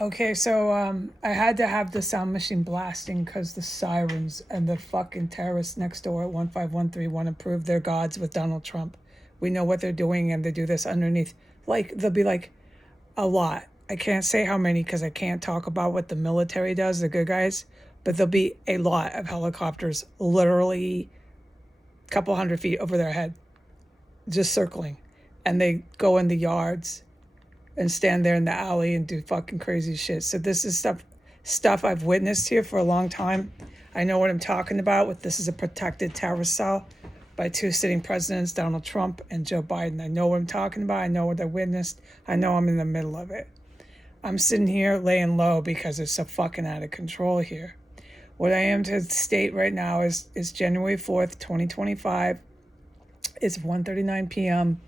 Okay, so I had to have the sound machine blasting because the sirens and the fucking terrorists next door at 1513 want to prove they're gods with Donald Trump. We know what they're doing, and they do this underneath. Like, they'll be like a lot. I can't say how many because I can't talk about what the military does, the good guys, but there'll be a lot of helicopters literally a couple 100 feet over their head, just circling. And they go in the yards and stand there in the alley and do fucking crazy shit. So this is stuff I've witnessed here for a long time. I know what I'm talking about. With this is a protected terrorist cell by two sitting presidents, Donald Trump and Joe Biden. I know what I'm talking about. I know what I witnessed. I know I'm in the middle of it. I'm sitting here laying low because it's so fucking out of control here. What I am to state right now is January 4th, 2025. It's 1:39 p.m.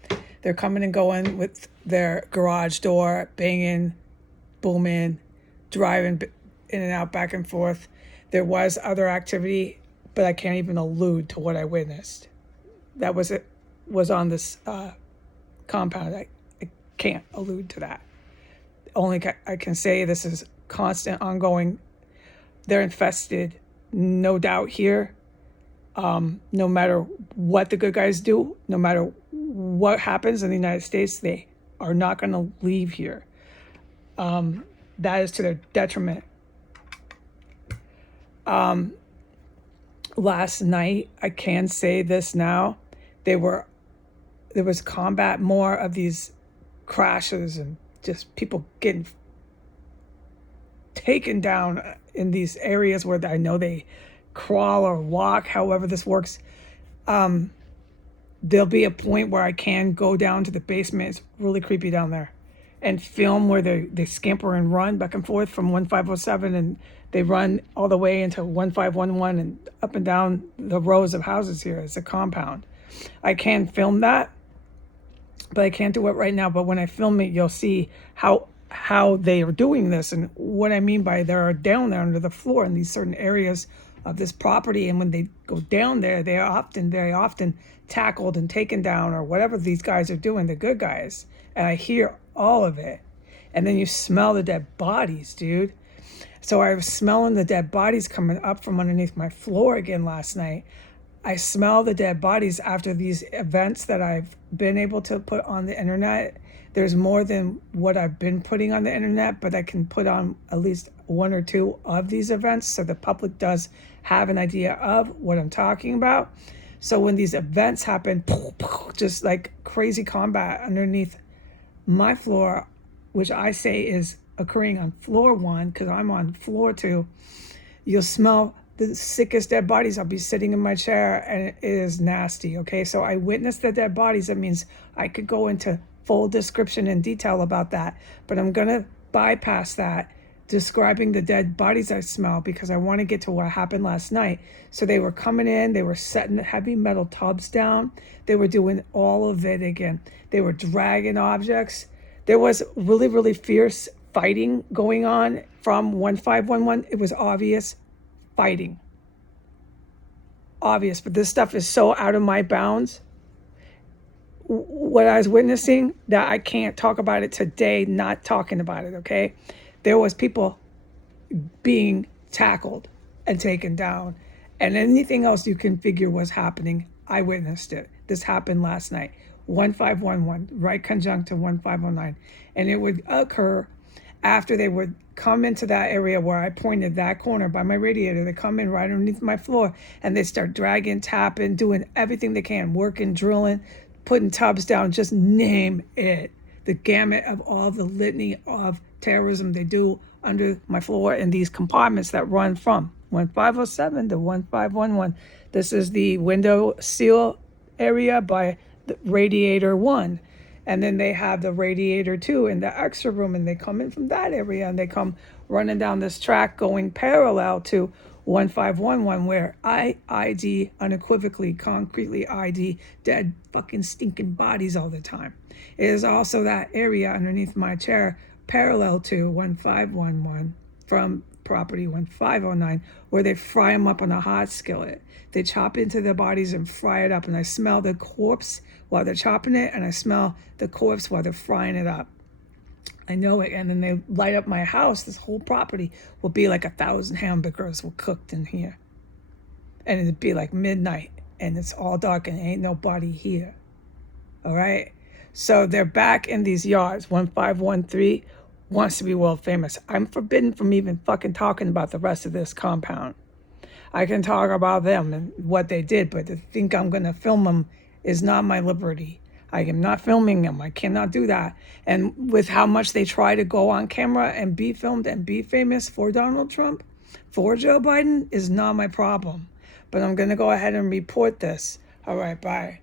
They're coming and going with their garage door, banging, booming, driving in and out, back and forth. There was other activity, but I can't even allude to what I witnessed. That was on this compound. I can't allude to that. Only I can say this is constant, ongoing. They're infested, no doubt here. No matter what the good guys do, no matter what happens in the United States, they are not going to leave here. That is to their detriment. Last night, I can say this now, there was combat, more of these crashes and just people getting taken down in these areas where I know they crawl or walk, however this works. There'll be a point where I can go down to the basement. It's really creepy down there, and film where they scamper and run back and forth from 1507, and they run all the way into 1511 and up and down the rows of houses here. It's a compound. I can film that, but I can't do it right now. But when I film it, you'll see how they are doing this, and what I mean by they're down there under the floor in these certain areas of this property. And when they go down there, they are very often tackled and taken down, or whatever these guys are doing, the good guys. And I hear all of it. And then you smell the dead bodies, dude. So I was smelling the dead bodies coming up from underneath my floor again last night. I smell the dead bodies after these events that I've been able to put on the internet. There's more than what I've been putting on the internet, but I can put on at least one or two of these events so the public does have an idea of what I'm talking about. So when these events happen, just like crazy combat underneath my floor, which I say is occurring on floor 1 because I'm on floor 2, you'll smell the sickest dead bodies. I'll be sitting in my chair and it is nasty. Okay, so I witnessed the dead bodies. That means I could go into full description and detail about that, but I'm gonna bypass that, describing the dead bodies I smell, because I want to get to what happened last night. So they were coming in, they were setting heavy metal tubs down, they were doing all of it again. They were dragging objects. There was really, really fierce fighting going on from 1511. It was obvious fighting. Obvious, but this stuff is so out of my bounds. What I was witnessing, that I can't talk about it today, not talking about it, okay? There was people being tackled and taken down, and anything else you can figure was happening. I witnessed it. This happened last night, 1511, right conjunct to 1509, and it would occur after they would come into that area where I pointed, that corner by my radiator. They come in right underneath my floor and they start dragging, tapping, doing everything they can, working, drilling, putting tubs down, just name it. The gamut of all the litany of terrorism they do under my floor in these compartments that run from 1507 to 1511. This is the window seal area by the radiator 1. And then they have the radiator 2 in the extra room, and they come in from that area and they come running down this track going parallel to 1511, where I ID, unequivocally, concretely ID dead fucking stinking bodies all the time. It is also that area underneath my chair parallel to 1511 from property 1509, where they fry them up on a hot skillet. They chop into their bodies and fry it up, and I smell the corpse while they're chopping it, and I smell the corpse while they're frying it up. I know it. And then they light up my house. This whole property will be like 1,000 hamburgers were cooked in here. And it'd be like midnight and it's all dark and ain't nobody here. All right. So they're back in these yards. 1513 wants to be world famous. I'm forbidden from even fucking talking about the rest of this compound. I can talk about them and what they did, but to think I'm going to film them is not my liberty. I am not filming them. I cannot do that. And with how much they try to go on camera and be filmed and be famous for Donald Trump, for Joe Biden, is not my problem. But I'm going to go ahead and report this. All right, bye.